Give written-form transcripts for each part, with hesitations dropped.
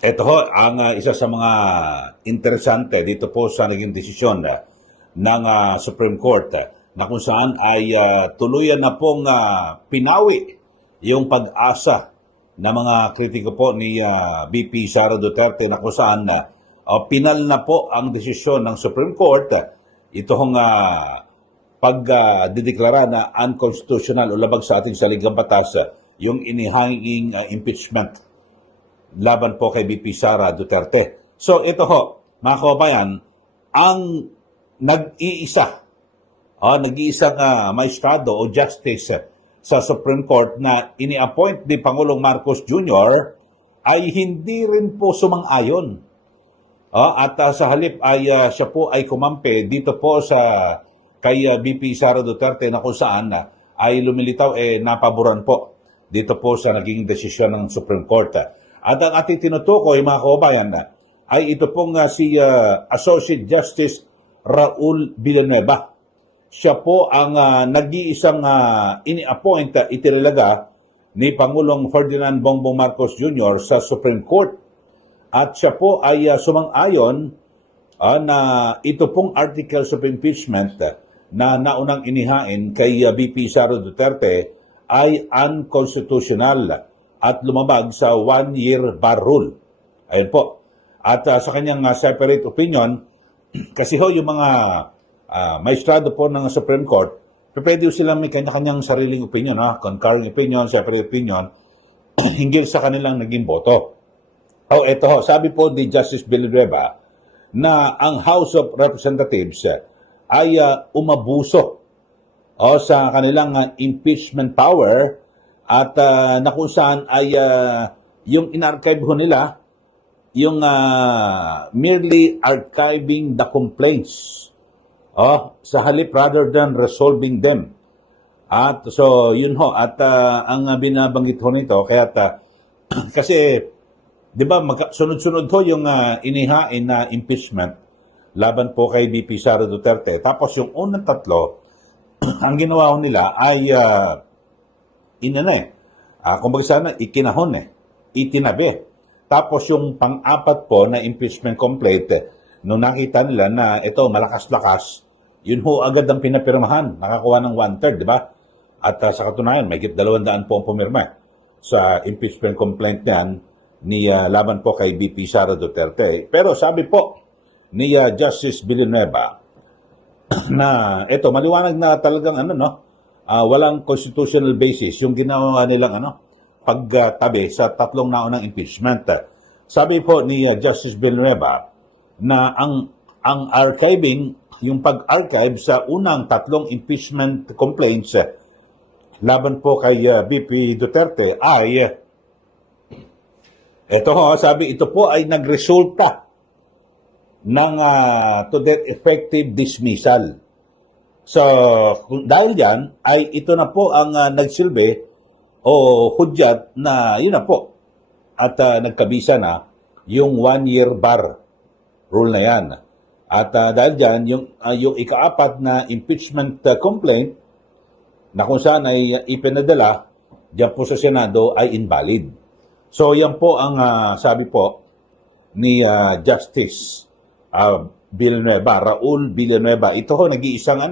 Ito ho, ang isa sa mga interesante dito po sa naging desisyon ng Supreme Court na kung saan ay tuluyan na pong pinawi yung pag-asa ng mga kritiko po ni VP Sara Duterte na kung saan pinal na po ang desisyon ng Supreme Court. Ito hong pagdideklara na unconstitutional o labag sa ating saligang batas yung inihanging impeachment laban po kay VP Sara Duterte. So ito ho, mga kababayan, ang nag-iisang maestrado o justice sa Supreme Court na ini-appoint ni Pangulong Marcos Jr. ay hindi rin po sumang-ayon. At sa halip ay siya po ay kumampi dito po sa kay VP Sara Duterte na kung saan ay lumilitaw napaboran po dito po sa naging desisyon ng Supreme Court. At ang ating tinutukoy, mga kababayan, ay ito pong si Associate Justice Raul Villanueva. Siya po ang nag-iisang ini-appoint, itinilaga ni Pangulong Ferdinand Bongbong Marcos Jr. sa Supreme Court. At siya po ay sumang-ayon na ito pong articles of impeachment na naunang inihain kay VP Sara Duterte ay unconstitutional at lumabag sa one-year bar rule. Ayun po. At sa kanyang separate opinion, kasi ho yung mga maestrado po ng Supreme Court, pwede silang may kanya-kanyang sariling opinion, concurring opinion, separate opinion, hinggil sa kanilang naging boto. Ito ho, sabi po ni Justice Villanueva na ang House of Representatives ay umabuso sa kanilang impeachment power at na kung saan ay yung in-archive ho nila, yung merely archiving the complaints sa halip rather than resolving them. At so yun ho, at ang binabanggit ho nito, kaya kasi di ba sunod-sunod ho yung inihain na impeachment laban po kay VP Sara Duterte. Tapos yung unang tatlo, ang ginawa ho nila ay kumbaga sana ikinahon itinabi. Tapos yung pang-apat po na impeachment complaint, nung nakita nila na ito malakas-lakas, yun ho agad ang pinapirmahan, nakakuha ng 1/3, di ba? At sa katunayan, may 200 po ang pumirma sa impeachment complaint niyan ni laban po kay VP Sara Duterte. Pero sabi po ni Justice Villanueva na ito maliwanag na talagang walang constitutional basis yung ginawa nilang pagtabi sa tatlong naunang impeachment. Sabi po ni Justice Villanueva na ang archiving, yung pag-archive sa unang tatlong impeachment complaints laban po kay VP Duterte ay sabi ito po ay nagresulta ng to that effective dismissal. So, dahil yan, ay ito na po ang nagsilbi o hudyat na yun na po. At nagkabisa na yung one-year bar rule na yan. At dahil dyan, yung ikaapat na impeachment complaint na kung saan ay ipinadala dyan po sa Senado ay invalid. So, yan po ang sabi po ni Justice Villanueva, Raul Villanueva. Ito ho, nag-iisang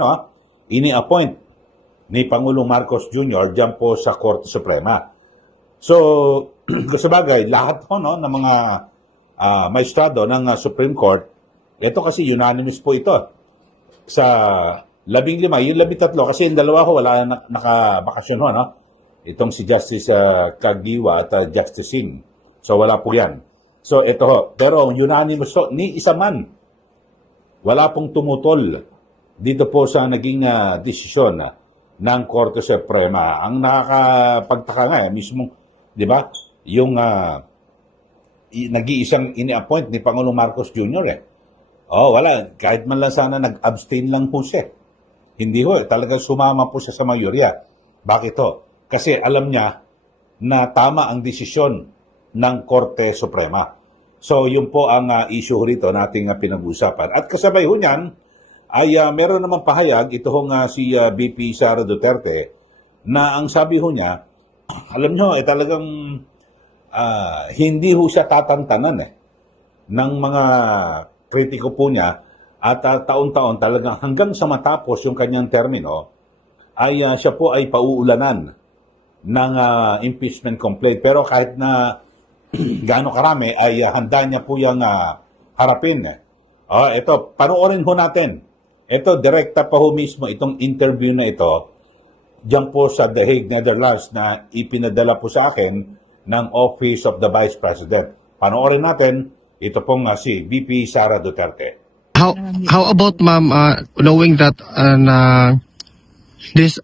ini-appoint ni Pangulong Marcos Jr. dyan po sa Korte Suprema. So, sa bagay, lahat ho ng mga maestrado ng Supreme Court, ito kasi unanimous po ito. Sa 15, yung 13, kasi yung dalawa ho, wala nakabakasyon ho, itong si Justice Kagiwa at Justice Singh. So, wala po yan. So, ito ho. Pero unanimous ho, ni isa man, wala pong tumutol dito po sa naging desisyon ng Korte Suprema. Ang nakakapagtaka nga mismo, di ba, yung nag-iisang ini-appoint ni Pangulong Marcos Jr. Wala. Kahit man lang sana nag-abstain lang po siya. Hindi ho, talagang sumama po siya sa mayorya. Bakit ho? Kasi alam niya na tama ang desisyon ng Korte Suprema. So, yun po ang issue rito nating pinag-usapan. At kasabay ho niyan, ay meron naman pahayag, ito hong si VP Sara Duterte, na ang sabi ho niya, alam nyo, talagang hindi ho siya tatantanan ng mga kritiko po niya at taon-taon talagang hanggang sa matapos yung kanyang termino ay siya po ay pauulanan ng impeachment complaint. Pero kahit na gaano karami ay handa niya po yung harapin. Ito, panoorin ho natin. Ito, direkta pa ho mismo itong interview na ito diyan po sa The Hague, Netherlands na ipinadala po sa akin ng Office of the Vice President. Panoorin natin, ito pong si VP Sara Duterte. How about ma'am, knowing that this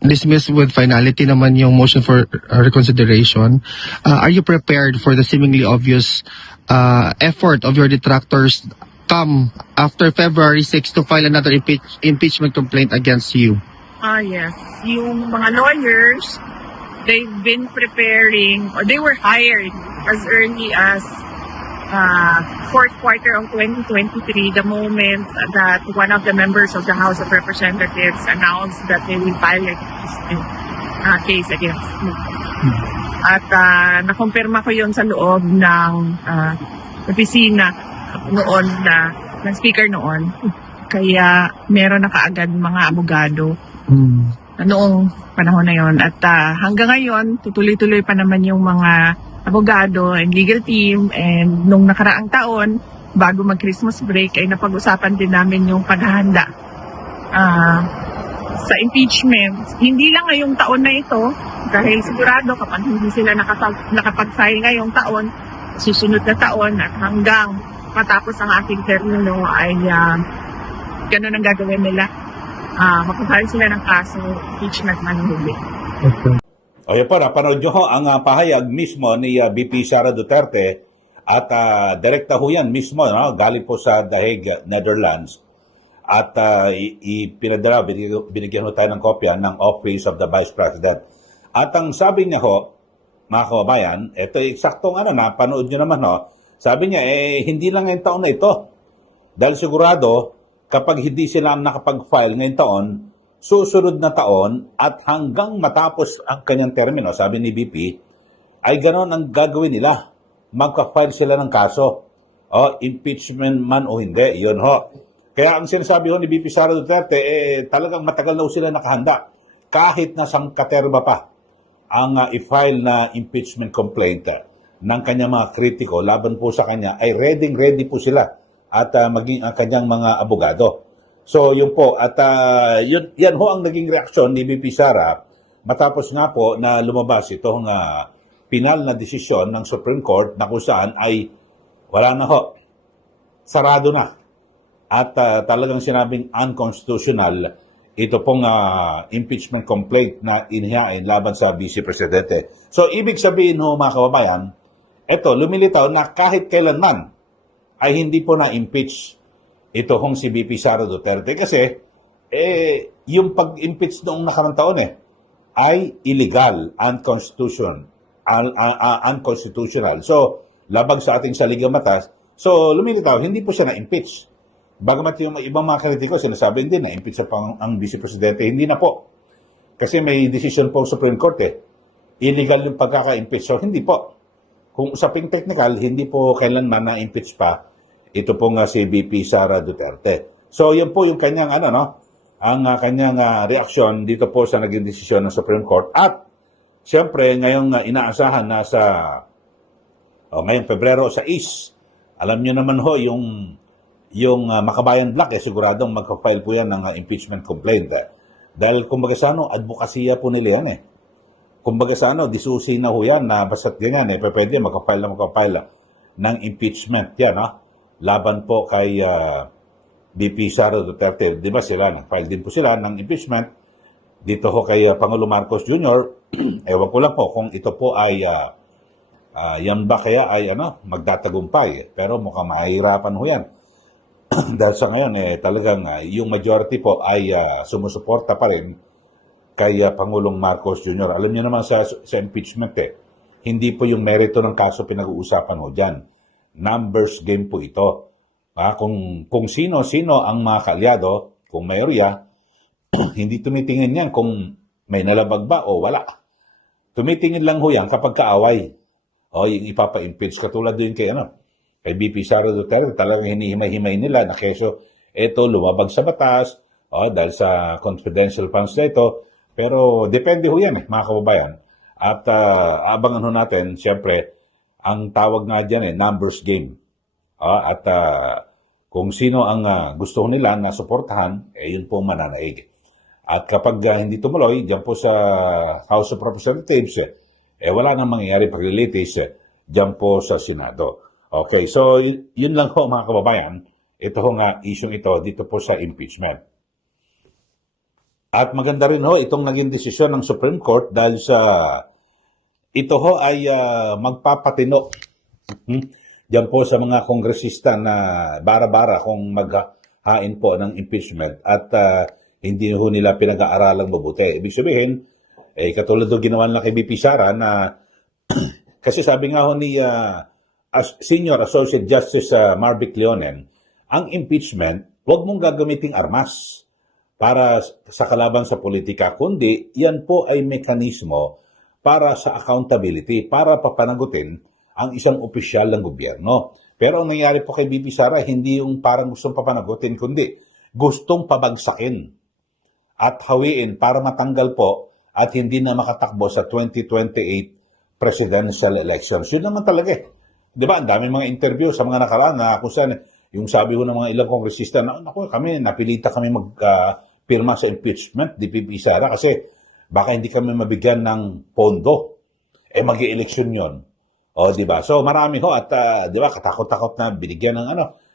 dismiss with finality naman yung motion for reconsideration, are you prepared for the seemingly obvious effort of your detractors come after February 6 to file another impeachment complaint against you? Yes. Yung mga lawyers, they've been preparing, or they were hired as early as fourth quarter of 2023, the moment that one of the members of the House of Representatives announced that they will file a case against me. At nakumpirma ko yun sa loob ng opisina noon ng speaker noon. Kaya meron na kaagad mga abogado noong panahon na yon. At hanggang ngayon, tutuloy-tuloy pa naman yung mga abogado and legal team. And nung nakaraang taon, bago mag-Christmas break, ay napag-usapan din namin yung paghahanda sa impeachment. Hindi lang ngayong taon na ito, dahil sigurado kapag hindi sila nakapag-file ngayong taon, susunod na taon at hanggang matapos ang aking termino ay ganun ang gagawin nila. Magpapahal sila ng kaso, impeachment man hindi. O yan po, napanood nyo ho ang pahayag mismo ni VP Sara Duterte at direkta ho yan mismo, no? Galing po sa The Hague, Netherlands. At ipinadala, binigyan ho tayo ng kopya ng Office of the Vice President. At ang sabi niya ho, mga kababayan, ito eksaktong napanood nyo naman ho, sabi niya, hindi lang ngayong taon na ito. Dahil sigurado, kapag hindi sila nakapag-file ngayong taon, susunod na taon at hanggang matapos ang kanyang termino, sabi ni BP, ay ganoon ang gagawin nila. Magka-file sila ng kaso. Impeachment man o hindi, yun ho. Kaya ang sinasabi ho ni BP Sara Duterte, talagang matagal na sila nakahanda. Kahit na sangkaterba pa ang i-file na impeachment complaint ng kanyang mga kritiko laban po sa kanya, ay ready po sila at maging ang kanyang mga abogado. So, yun po. At yan ho ang naging reaksyon ni BP Sara matapos nga po na lumabas itong pinal na desisyon ng Supreme Court na kung saan ay wala na ho. Sarado na. At talagang sinabing unconstitutional ito pong impeachment complaint na inihain laban sa Vice Presidente. So, ibig sabihin ho mga kababayan, ito, lumilitaw na kahit kailanman ay hindi po na-impeach ito hong si VP Sara Duterte kasi yung pag-impeach noong nakarang taon ay illegal, unconstitutional. So, labag sa ating saligang batas. So, lumilitaw, hindi po siya na-impeach. Bagamat yung ibang mga kritiko, sinasabi hindi na-impeach ang Vice Presidente. Hindi na po. Kasi may decision po sa Supreme Court illegal yung pagkaka-impeach. So, hindi po. Kung usaping technical, hindi po kailanman na-impeach pa ito po nga si VP Sara Duterte. So, yan po yung kanyang ang kanyang reaksyon dito po sa naging desisyon ng Supreme Court. At, siyempre, ngayong inaasahan na ngayong Pebrero 6, alam nyo naman ho, yung Makabayan Black, siguradong magpa-file po yan ng impeachment complaint. Dahil, kumbaga sa advokasya po nila yan Kumbaga sa disusi na ho yan na basta't ganyan pwede magpa-file ng impeachment yan, laban po kay VP Sara Duterte. Di ba sila, nag-file din po sila ng impeachment dito ho kay Pangulo Marcos Jr. Ewan ko lang po kung ito po ay yan ba kaya ay magtatagumpay. Pero mukhang mahihirapan ho yan. Dahil sa ngayon talagang yung majority po ay sumusuporta pa rin kay Pangulong Marcos Jr. Alam niyo naman sa impeachment hindi po yung merito ng kaso pinag-uusapan ho dyan. Numbers game po ito. Kung sino-sino ang mga kalyado, kung mayorya, hindi tumitingin yan kung may nalabag ba o wala. Tumitingin lang ho yan kapag kaaway. O, yung ipapa-impeach. Katulad din kay, kay BP Sara Duterte, talagang hinihimay-himay nila na keso, eto, lumabag sa batas, dahil sa confidential funds na ito. Pero depende ho yan, mga kababayan. At abangan ho natin, siyempre, ang tawag nga dyan numbers game. At kung sino ang gusto nila na suportahan, yun po mananaig. At kapag hindi tumuloy, dyan po sa House of Representatives, wala nang mangyayari paglilitis dyan po sa Senado. Okay, so yun lang po mga kababayan. Ito ho nga, isyong ito dito po sa impeachment. At maganda rin ho itong naging desisyon ng Supreme Court dahil sa ito ho ay magpapatino diyan po sa mga kongresista na bara-bara kung maghahain po ng impeachment at hindi ho nila pinag-aaralang mabuti. Ibig sabihin, katulad ng ginawa nila kay BP Sara na kasi sabi nga ho ni Senior Associate Justice Marvick Leonen, ang impeachment, huwag mong gagamiting armas para sa kalaban sa politika, kundi yan po ay mekanismo para sa accountability, para papanagutin ang isang opisyal ng gobyerno. Pero ang nangyari po kay BP Sara, hindi yung parang gustong papanagutin, kundi gustong pabagsakin at hawiin para matanggal po at hindi na makatakbo sa 2028 presidential elections. Yun naman talaga eh. Di ba? Ang dami mga interview sa mga nakaraan na kung saan yung sabi ko ng mga ilang kongresista na kami, napilita kami magpirma sa impeachment, DPP Sara, kasi baka hindi kami mabigyan ng pondo. Mag-i-eleksyon yun. O, di ba? So, marami ho at, di ba, katakot-takot na binigyan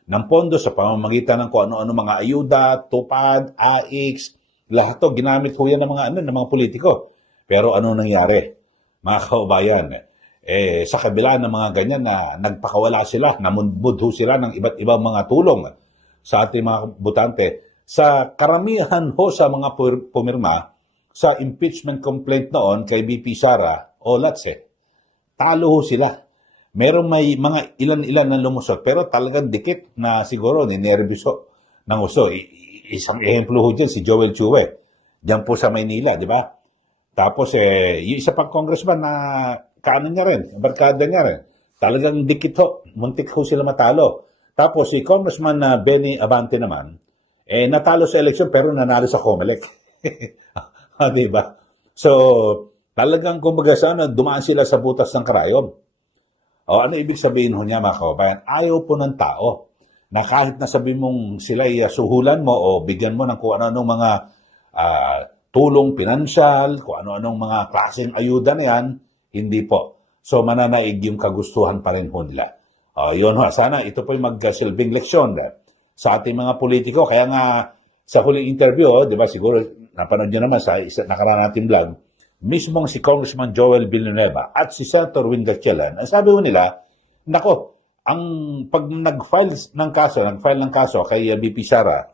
ng pondo sa pamamagitan ng kung ano-ano mga ayuda, tupad, AX, lahat to, ginamit ho yan ng mga politiko. Pero ano nangyari? Mga kaubayan, sa kabila ng mga ganyan na nagpakawala sila, namudho sila ng iba't ibang mga tulong sa ating mga botante, sa karamihan ho sa mga pumirma sa impeachment complaint noon kay BP Sara o Latse, talo ho sila. Merong may mga ilan-ilan na lumusot, pero talagang dikit na siguro ninerviso ng uso. Isang ehemplo ho dyan, si Joel Chue. Diyan po sa Maynila, di ba? Tapos, yung isa pang congressman na kaano niya rin, barkada niya rin. Talagang dikit ho, muntik ho sila matalo. Tapos, si Congressman Benny Abante naman, natalo sa eleksyon pero nanalo sa COMELEC. Di ba? So, talagang kumbaga sana dumaan sila sa butas ng karayom. Ano ibig sabihin ho niya mga kababayan? Ayaw po ng tao na kahit na sabihin mong sila'y suhulan mo o bigyan mo ng kung ano-anong mga tulong pinansyal, kung ano-anong mga klaseng ayuda na yan, hindi po. So mananaig yung kagustuhan pa rin ho nila. Yun ho, sana ito po yung magsilbing leksyon sa ating mga politiko. Kaya nga sa huling interview, di ba siguro napanood nyo naman sa nakaraan nating vlog, mismong si Congressman Joel Villanueva at si Senator Win Gatchalian, ang sabi ko nila, ang pag nag-file ng kaso kay BP Sara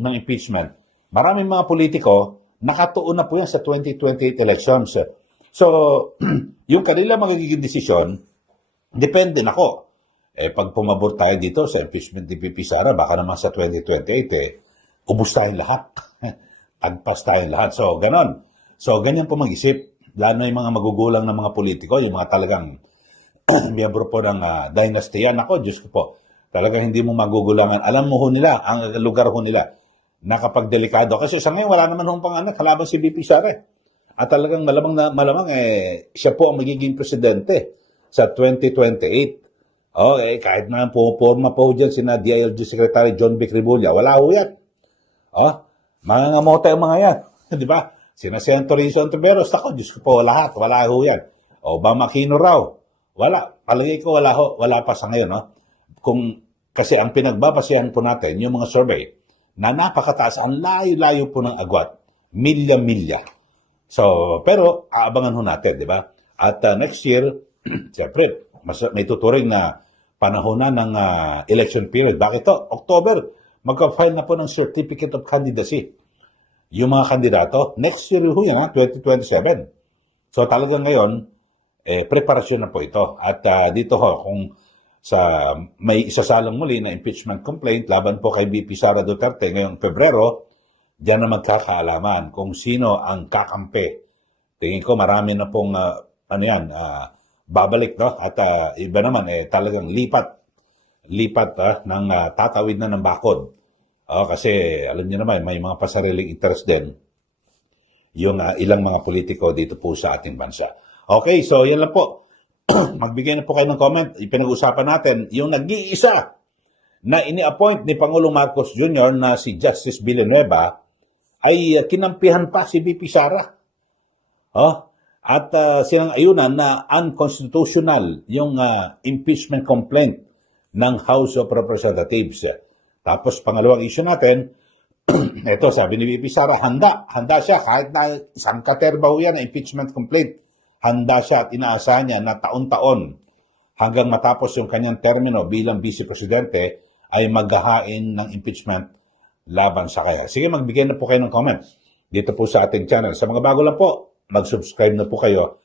ng impeachment, maraming mga politiko, nakatuon na po yan sa 2028 elections. So, yung kanila magiging desisyon, depende nako. Pag pumabor tayo dito sa impeachment ni BP Sara, baka naman sa 2028, ubus tayong lahat. Agpas tayong lahat. So, ganon. So, ganyan po mag-isip. Lalo yung mga magugulang ng mga politiko, yung mga talagang miyembro po ng dynastiya. Nako, Diyos ko po, talagang hindi mo magugulangan. Alam mo ho nila, ang lugar ho nila, na kapag delikado. Kasi sa ngayon, wala naman hong kalaban si BP Sara. At talagang malamang siya po ang magiging presidente sa 2028. Kahit na pumapurma po dyan sina DILG Secretary John Vic Rimulya, wala ho yan. Mga ngamote ang mga yan. Di ba? Sina Senator Rizzo Antiveros, ako, Diyos ko po, lahat, wala ho yan. Obama Aquino raw, wala. Palagay ko wala pa sa ngayon. Kasi ang pinagbabasehan po natin, yung mga survey, na napakataas, ang layo-layo po ng agwat, milya-milya. So, pero aabangan ho natin, di ba? At next year, siyempre, may tuturing na panahon na ng election period. Bakit to? October, magka-file na po ng Certificate of Candidacy. Yung mga kandidato, next year ho yan, 2027. So talagang ngayon, preparasyon na po ito. At dito ho, kung may isasalang muli na impeachment complaint laban po kay BP Sara Duterte ngayong Pebrero, diyan na magkakaalaman kung sino ang kakampi. Tingin ko marami na pong babalik, no? At iba naman talagang lipat ng tatawid na ng bakod. Kasi alam niyo naman may mga pasariling interest din yung ilang mga politiko dito po sa ating bansa. Okay, so yan lang po. Magbigay na po kayo ng comment. Ipinag-usapan natin yung nag-iisa na ini-appoint ni Pangulong Marcos Jr. na si Justice Villanueva ay kinampihan pa si VP Sara. At sinang-ayunan na unconstitutional yung impeachment complaint ng House of Representatives. Tapos pangalawang issue natin, ito sabi ni VP Sara, handa siya kahit na isang katerba ho yan na impeachment complaint. Handa siya at inaasahan niya na taon-taon hanggang matapos yung kanyang termino bilang Vice Presidente ay maghahain ng impeachment laban sa kanya. Sige, magbigay na po kayo ng comment dito po sa ating channel. Sa mga bago lang po, mag-subscribe na po kayo